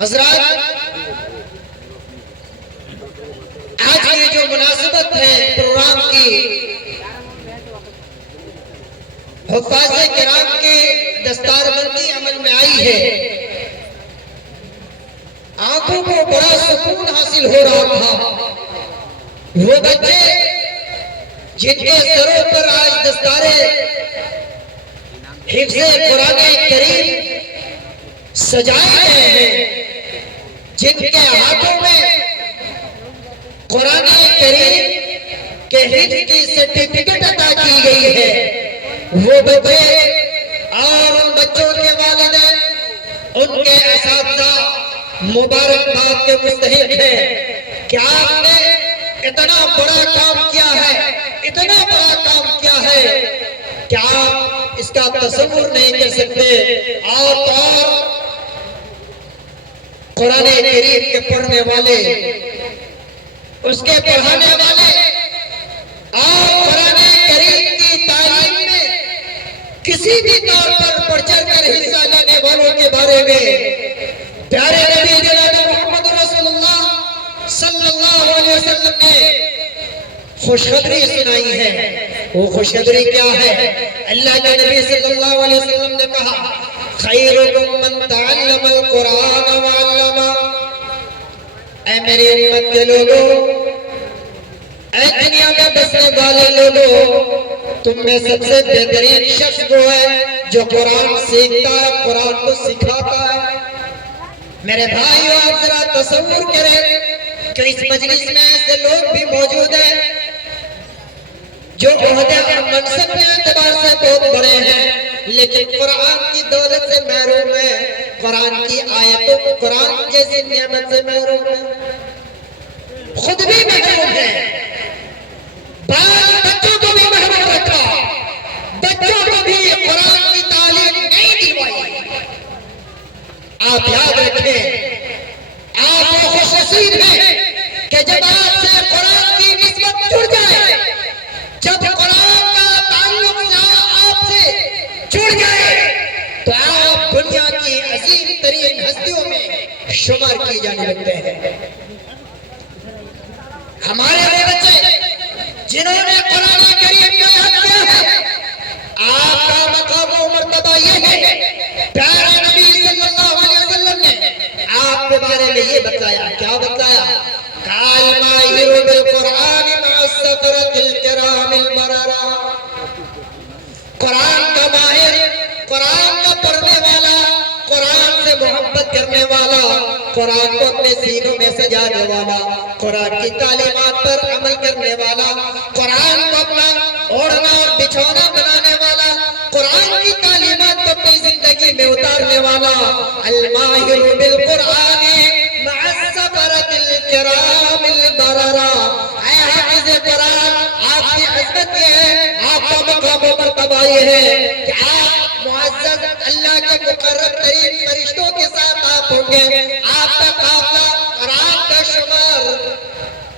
حضرات، آج کی جو مناسبت ہے پروگرام کی، حفاظ کرام کی دستار بندی عمل میں آئی ہے، آنکھوں کو بڑا سکون حاصل ہو رہا تھا۔ وہ بچے جن کے سروں پر آج دستارے حفظ قرآن کریم سجائے گئے ہیں، جن کے ہاتھوں میں قرآن کریم کے حفظ کی سرٹیفکیٹ عطا کی گئی ہے، وہ بچے اور ان بچوں کے والدین، ان کے اساتذہ مبارکباد کے مستحق ہیں کہ آپ نے اتنا بڑا کام کیا ہے، اتنا بڑا کام کیا ہے کہ آپ اس کا تصور نہیں کر سکتے۔ اور قرآن کریم کے پڑھنے والے، اس کے پڑھانے والے اور قرآن کریم کی تعلیم میں کسی بھی طور پر بڑھ چڑھ کر حصہ لینے والوں کے بارے میں پیارے نبی جناب محمد رسول اللہ صلی اللہ علیہ وسلم نے خوشخبری سنائی ہے۔ وہ خوشخبری کیا ہے؟ اللہ کے نبی صلی اللہ علیہ وسلم نے کہا، خیرکم من تعلم القرآن وعلمہ۔ اے میری امت کے لوگوں، اے دنیا میں بسنے والے لوگوں، تم میں سب سے بہترین شخص وہ ہے جو قرآن سیکھتا ہے، قرآن کو سکھاتا ہے۔ میرے بھائیو، آپ ذرا تصور کریں کہ اس مجلس میں ایسے لوگ بھی موجود ہیں جو عہدے اور منصب کے اعتبار سے بہت بڑے ہیں، لیکن قرآن کی دولت سے محروم ہیں، قرآن کی آیتوں، قرآن جیسی نعمت سے محروم ہیں، خود بھی محروم ہیں، بعض بچوں کو بھی محروم رکھا، بچوں کو بھی قرآن کی تعلیم نہیں دلوائی۔ آپ یاد رکھیں، آپ وہ خوش نصیب ہیں کہ جب آپ سے قرآن کی نسبت جڑ جائے، جب قرآن کا تعلق آپ سے جڑ جائے تو آپ دنیا کی عظیم ترین ہستیوں میں شمار کی جانے لگتے ہیں۔ ہمارے وہ بچے جنہوں نے قرآن کریم کا یاد کیا ہے، آپ کا مقام و مرتبہ یہ ہے، پیارے نبی صلی اللہ علیہ وسلم نے آپ کے بارے میں یہ بتایا، کیا بتایا؟ قال ماہر بالقرآن مع السفرۃ الکرام البررہ۔ قرآن کا ماہر، قرآن کا پڑھنے والا، قرآن سے محبت کرنے والا، قرآن کو اپنے سینوں میں سجانے والا، قرآن کی تعلیمات پر عمل کرنے والا، قرآن کو اپنا اوڑھنا اور بچھونا بنانے والا، قرآن کی تعلیمات کو اپنی زندگی میں اتارنے والا، الماہر بالقرآن مع السفرۃ الکرام البررہ۔ اے حافظ قرآن، آپ کی عزت یہ ہے، آپ کا مقام و مرتبہ یہ ہے کہ آپ معزز اللہ کے مقرب ترین فرشتوں کے ساتھ آپ ہوں گے، آپ کا قافلہ اور آپ کا شمار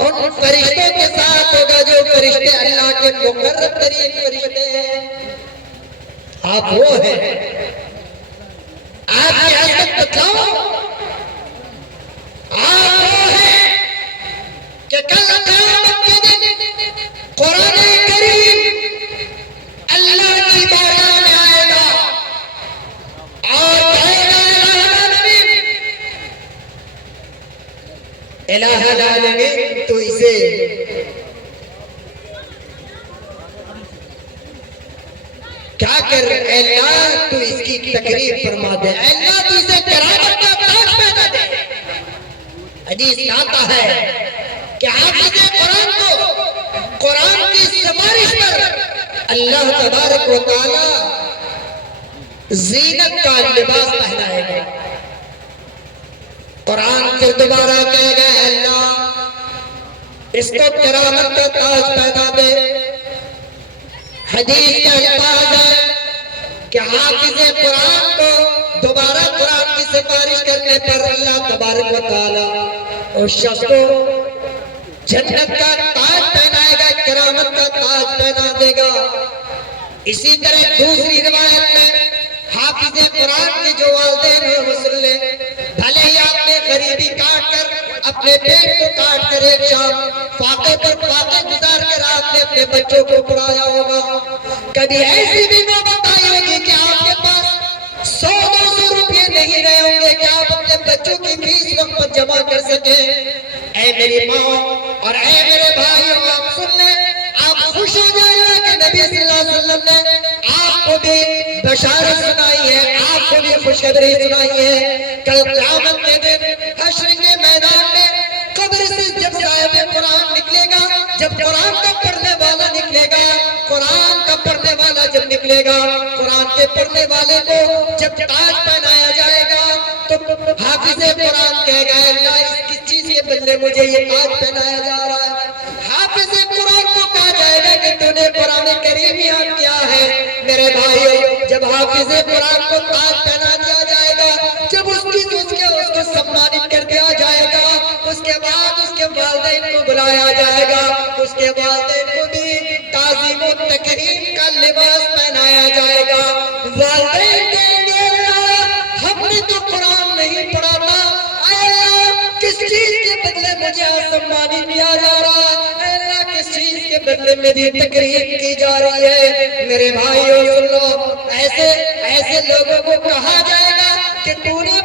ان فرشتوں کے ساتھ ہوگا جو فرشتے اللہ کے مقرب ترین فرشتے ہیں۔ آپ وہ ہیں، آپ کی عزت بتاؤ، آپ وہ ہیں کہ کل قیامت کے دن قرآن کریم اللہ کی بارگاہ میں آئے گا اور کہے گا، الہ العالمین، تو اسے کیا کر، اے اللہ تو اس کی تقریب فرما دے، اے اللہ تو اسے کرامت کا تاج پہنا دے۔ حدیث آتا ہے کہ حافظ قرآن کو قرآن کی سفارش پر اللہ تبارک و تعالی زینت کا لباس پہنائے گا۔ قرآن پھر دوبارہ کہے گا، اے اللہ اس کو کرامت کا تاج پہنا دے۔ حدیث کا الفاظ ہے کہ حافظ قرآن کو دوبارہ قرآن کی سفارش کرنے پر اللہ تبارک و تعالی اس شخص کو جنت کا تاج پہنائے گا، کرامت کا تاج پہنا دے گا۔ اسی طرح دوسری روایت میں حافظ قرآن کے جو والدین ہیں مسلم، بھلے ہی آپ نے اپنے پیٹ کو کاٹ کر ایک شام فاقے پر فاقے گزار کر آپ نے اپنے بچوں کو پڑھایا ہوگا. کبھی ایسی بھی نوبت آئی ہوگی کہ آپ کے پاس 100-200 روپے نہیں رہے ہوں گے کہ آپ اپنے بچوں کی فیس وقت پر جمع کر سکیں. اے میری ماں اور اے میرے بھائیوں، آپ سن لیں، آپ خوش ہو جائیں گے کہ نبی صلی اللہ علیہ وسلم نے آپ کو بھی بشارت سنائی ہے، آپ کو بھی خوشخبری سنائی ہے. کل قیامت کے دن حشر کے میدان میں قبر سے جب صاحب قرآن نکلے گا، جب قرآن کا پڑھنے والا نکلے گا، قرآن کا پڑھنے والا جب نکلے گا، قرآن کے پڑھنے والے کو جب تاج پہنایا جائے گا تو حافظ قرآن کہے گا اللہ اس کس چیز کے بدلے مجھے یہ تاج پہنایا جا رہا ہے. حافظ قرآن کو کہا جائے گا کہ تو نے قرآن کریم یاد کیا ہے. میرے بھائیو، جب حافظ قرآن کو تاج پہنا دیا جائے گا، جب اس کو سمانت کر دیا جائے گا، اس کے بعد اس کے والدین کو بلایا جائے گا، اس کے والدین کو بھی تعظیم و تکریم کا لباس پہنایا جائے گا. والدین کہیں گے اللہ ہم نے تو قرآن نہیں پڑھا تھا، اے اللہ کس چیز کے بدلے مجھے سمانت کیا جا رہا ہے، اے اللہ کس چیز کے بدلے میری تکریم کی جا رہی ہے. میرے بھائیوں سن لو، ایسے لوگوں کو کہا جائے گا کہ تو نے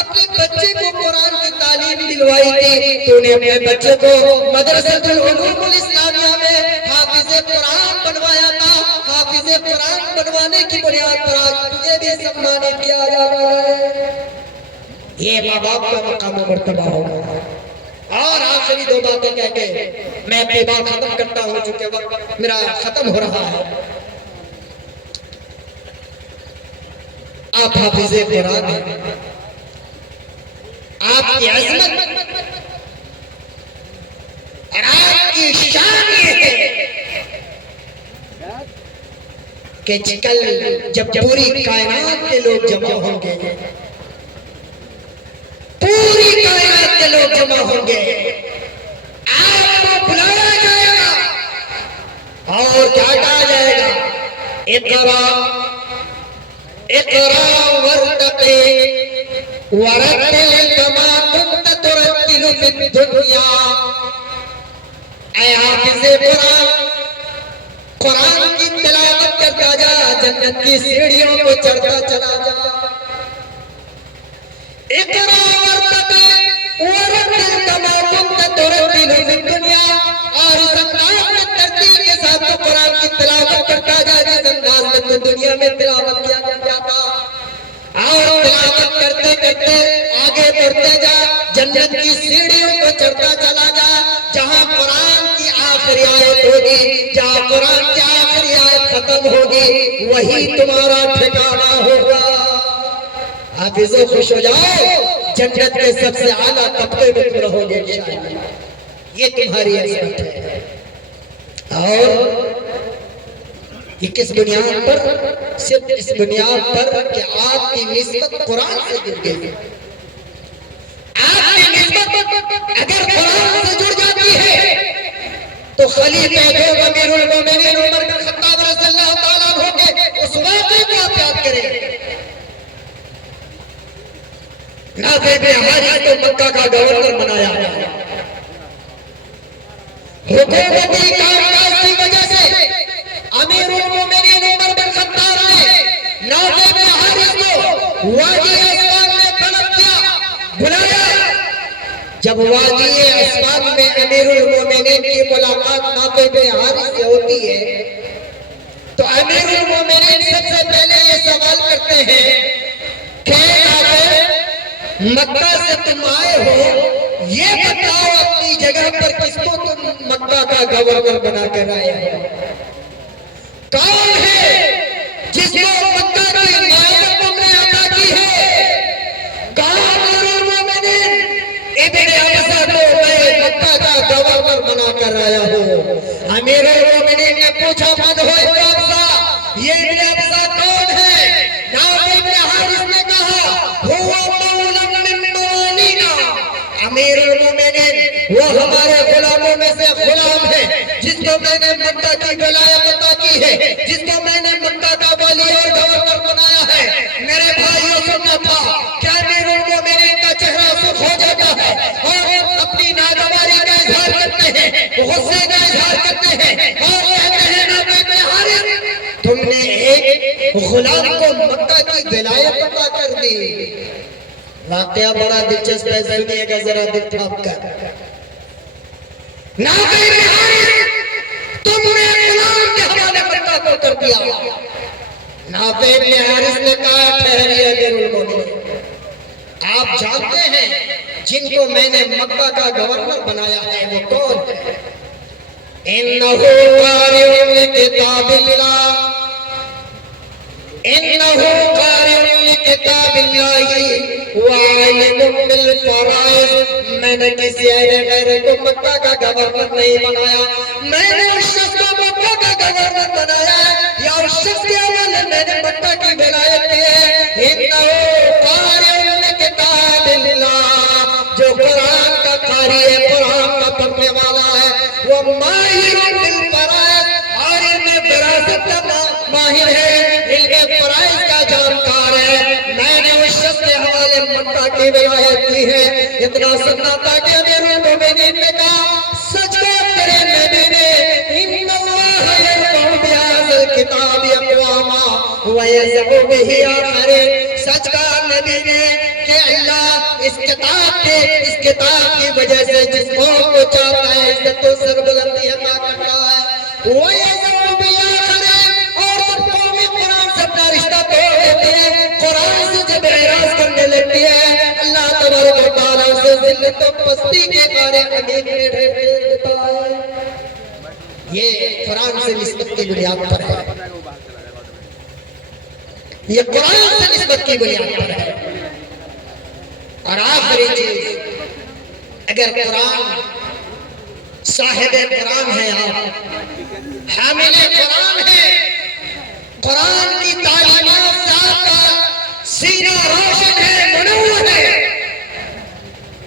اپنے بچے کو قرآن کی تعلیم دلوائی تھی، تو نے اپنے بچے کو مدرسۃ العلوم الاسلامیہ میں حافظ قرآن بنوایا تھا. حافظ قرآن بنوانے کی بنیاد پر آج تجھے بھی سمانت کیا جا رہا ہے. یہ ماں باپ کا مقام و مرتبہ ہوگا. اور آخری دو باتیں کہہ کے میں اپنی بات ختم کرتا ہوں، چونکہ وقت میرا ختم ہو رہا ہے. آپ حافظ قرآن ہیں، آپ کی عظمت اور آپ کی شان یہ ہے کہ کل جب پوری کائنات کے لوگ جمع ہوں گے، پوری کائنات کے لوگ جمع ہوں گے، آپ کو بلایا جائے گا اور کیا کہا جائے گا؟ اقرا اقرا ورتقی ورتل کما كنت ترتل في الدنيا. اے حافظ قرآن، قرآن کی تلاوت کرتا جا، جنت کی سیڑھیوں کو چڑھتا چلا جا. اقرا ورتقی ورتل کما كنت ترتل في الدنيا. اور اس انداز میں ترتیل کے ساتھ تو قرآن کی تلاوت کرتا جا جس انداز میں تو دنیا میں تلاوت کیا جاتا. اور تلاوت کرتے کرتے آگے بڑھتے جا، جنت کی سیڑھیوں کو چڑھتا چلا جا. جہاں قرآن کی آخری آیت ہوگی، جہاں قرآن کی آخری آیت ختم ہوگی، وہی تمہارا ٹھکانہ ہوگا. حافظ خوش ہو جاؤ، جنت کے سب سے اعلیٰ طبقے میں تم رہو گے. یہ تمہاری عظمت ہے. اور یہ کس بنیاد پر؟ صرف اس بنیاد پر کہ آپ کی نسبت قرآن سے جڑ گئی. آپ کی نسبت اگر قرآن سے جڑ جاتی ہے تو خلیفہ دو امیر المومنین عمر بن خطاب رضی اللہ تعالیٰ عنہ کے اس واقعے کو آپ یاد کریں. نافع بن حارث کو مکہ کا گورنر بنایا گیا. حکومتی کام کاج کی وجہ سے امیر المومنین عمر بن خطاب نے نافع بن حارث کو وادی اسفان میں طلب کیا، بلایا. جب وادی اسفان میں امیر المومنین کی ملاقات نافع بن حارث سے ہوتی ہے تو امیر المومنین سب سے پہلے یہ سوال کرتے ہیں کہ نافع، مکہ سے تم آئے ہو، یہ بتاؤ اپنی جگہ پر کس کو تم مکہ کا گورنر بنا کر آئے ہو؟ کون ہے جس کو مکہ کی عنایت تم نے عطا کی ہے؟ کون امیر المومنین ابن ابزہ کو میں مکہ کا گورنر بنا کر آیا ہوں؟ امیر المومنین نے پوچھا من ہو ابن ابزہ، یہ ابن ابزہ کون ہے؟ نافع بن حارث نے کہا ہوا مولا من مولینا. امیر المومنین وہ ہمارے غلاموں میں سے غلام ہے جس کو میں نے مکہ کی ولایت عطا کی ہے، جس کو میں نے مکہ کا والی اور گورنر بنایا ہے. میرے بھائیوں سننا تھا کہ امیر المومنین کا چہرہ سرخ ہو جاتا ہے اور واقعہ بڑا دلچسپ ہے، سنیے گا ذرا دل تھام کر۔ نافع بن حارث تم نے غلام کے حوالے مکہ کو کر دیا۔ نافع بن حارث نے کہا ٹھہریے امیر المومنین، آپ جانتے ہیں جن کو میں نے مکہ کا گورنر بنایا ہے وہ کون ہے؟ انہو قارئ لکتاب اللہ، انہو قارئ لکتاب اللہ وعالم بالفرائض۔ میں نے کسی اہل غیر کو مکہ کا گورنر نہیں بنایا، میں نے اس شخص کو مکہ کا گورنر بنایا ہے، یا اس شخص کے حوالے میں نے مکہ کی ولایت کی ہے۔ انہو قارئ لکتاب اللہ، جو قرآن کا قاری ہے، قرآن کا پڑھنے والا ہے، وہ ماہر بالفرائض، اور علم وراثت کا ماہر ہے، علم فرائض کا جانکار ہے۔ میں نے اس شخص کے حوالے مکہ کی ولایت کی ہے۔ اتنا سناتا کہ امیر المومنین نے کہا سچ بات کرے نبی نے، ان اللہ یرفع بہذا الکتاب اقواما ویضع بہ آخرین۔ سچ کہا نبی نے کہ اللہ اس کتاب کی وجہ سے جس قوم کو چاہتا ہے عزت و سربلندی عطا کرتا ہے، ویضع بہ آخرین، اور جب قومی قرآن سے اپنا رشتہ توڑ دیتی ہے، قرآن سے جب اعراض کرنے لگتی ہے، اللہ تبارک و تعالیٰ سے ذلت و پستی کے قارئ امین میں ڈھیر دیتا ہے۔ یہ قرآن سے نسبت کی بنیاد پر ہے، یہ قرآن سے نسبت کی بنیاد پر ہے۔ اور آخری چیز، اگر قرآن صاحب قرآن ہے، آپ حامل قرآن ہے، قرآن کی تعلیمات سے آپ کا سینہ روشن ہے، منور ہے،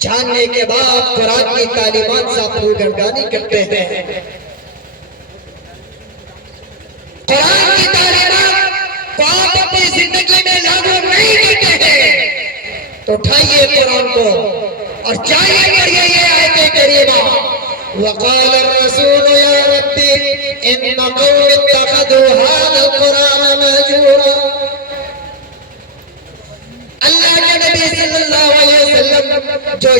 جاننے کے بعد قرآن کی تعلیمات سے آپ روگردانی کرتے ہیں، قرآن کی تعلیمات کو آپ اپنی زندگی میں لاگو نہیں کرتے ہیں، تو اٹھائیے قرآن کو اور چاہیے کریے یہ آیت کریمہ۔ وقال الرسول یا ربی ان قوم اتخذوا هذا القرآن مهجورا۔ اللہ کے نبی صلی اللہ علیہ وسلم جو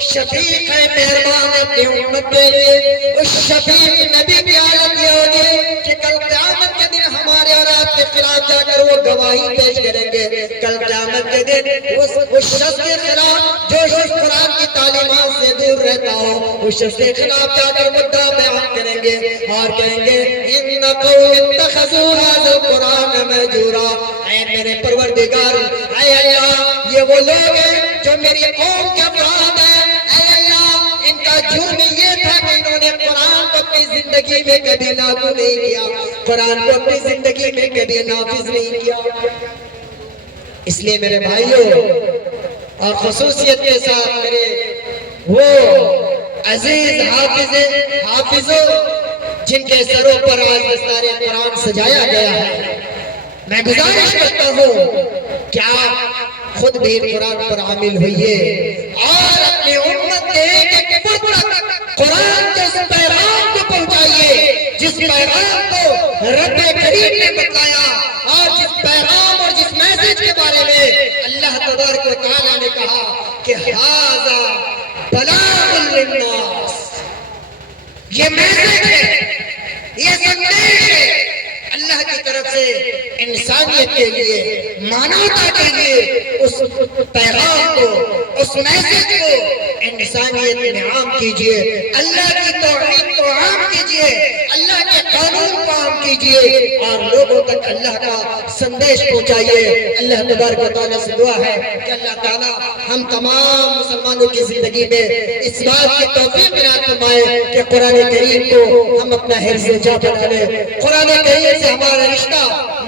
شفیق ہے، مہربان اپنی امت کے لیے، اس شفیق نبی کی حالت یہ ہوگی کہ کل قیامت کے دن ہمارے اور آپ کے خلاف جا کر وہ گواہی پیش کریں گے۔ کل قیامت کے دن اس شخص کے خلاف جو شخص قرآن کی تعلیمات سے دور رہتا ہو، اس شخص کے خلاف جا کر مدعا بیان کریں گے اور کہیں گے ان قوم اتخذوا هذا القرآن مهجورا۔ اے میرے پروردگار، اے اللہ، یہ وہ لوگ ہیں جو میری قوم کے افراد ہیں، اے اللہ، ان کا جرم یہ تھا کہ انہوں نے قرآن کو اپنی زندگی میں کبھی لاگو نہیں کیا، قرآن کو اپنی زندگی میں کبھی نافذ نہیں کیا۔ اس لیے میرے بھائیوں، اور خصوصیت کے ساتھ میرے وہ عزیز حافظوں جن کے سروں پر آج دستار قرآن سجایا گیا ہے، میں گزارش کرتا ہوں کہ آپ خود بھی قرآن پر عامل ہوئیے اور اپنی امت کے ایک فرد تک قرآن کے اس پیغام کو پہنچائیے جس پیغام کو رب کریم نے بتایا، اور جس پیغام اور جس میسج کے بارے میں اللہ تبارک و تعالیٰ نے کہا کہ ھذا بلاغ للناس، یہ میسج ہے، یہ سندیش ہے اللہ کی طرف سے انسانیت کے لیے، مانوتا کے لیے۔ اس پیغام کو، اس میسج کو انسانیت میں عام کیجئے، اللہ کی توحید کو عام کیجئے، اللہ کے قانون کو عام کیجئے اور لوگوں تک اللہ کا سندیش پہنچائیے۔ اللہ تبارک و تعالیٰ سے دعا ہے کہ اللہ تعالیٰ ہم تمام مسلمانوں کی زندگی میں اس بات کی توفیق عنایت فرمائے کہ قرآن کریم کو ہم اپنا حرص جا بنا لیں، قرآن کریم سے ہمارا رشتہ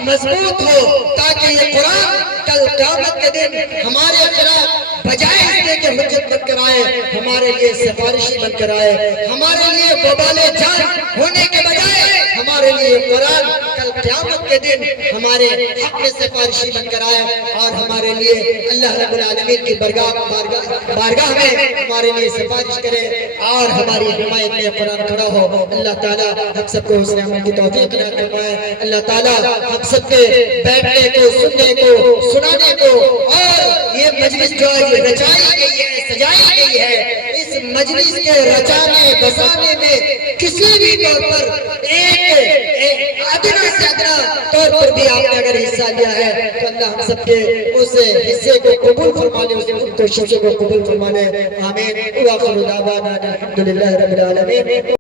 مضبوط ہو، تاکہ یہ قرآن کل قیامت کے دن ہمارے خلاف بجائے اس کے کہ حجت بن کر آئے، ہمارے لیے سفارشی بن کر آئے، ہمارے لیے وبال جان ہونے کے بجائے ہمارے لیے قرآن کل قیامت کے دن ہمارے حق میں سفارشی بن کر آئے اور ہمارے لیے اللہ رب العالمین کی بارگاہ میں ہمارے لیے سفارش کرے اور ہماری حمایت میں قرآن کھڑا ہو۔ اللہ تعالیٰ ہم سب کو حسن عمل کی توفیق عطا فرمائے۔ اللہ تعالیٰ ہم سب کے بیٹھنے کو، سننے کو، سنانے کو اور یہ مجلس جو ہے رچائی گئی ہے، سجائی گئی ہے، اس مجلس کے رچانے بسانے میں کسی بھی طور پر ایک ادنا سے ادنا طور پر بھی آپ نے اگر حصہ لیا ہے تو اللہ ہم سب کے اس حصے کو قبول فرمانے، اس کوششوں کو قبول فرمانے۔ آمین۔ وآخر دعوانا الحمدللہ رب العالمین۔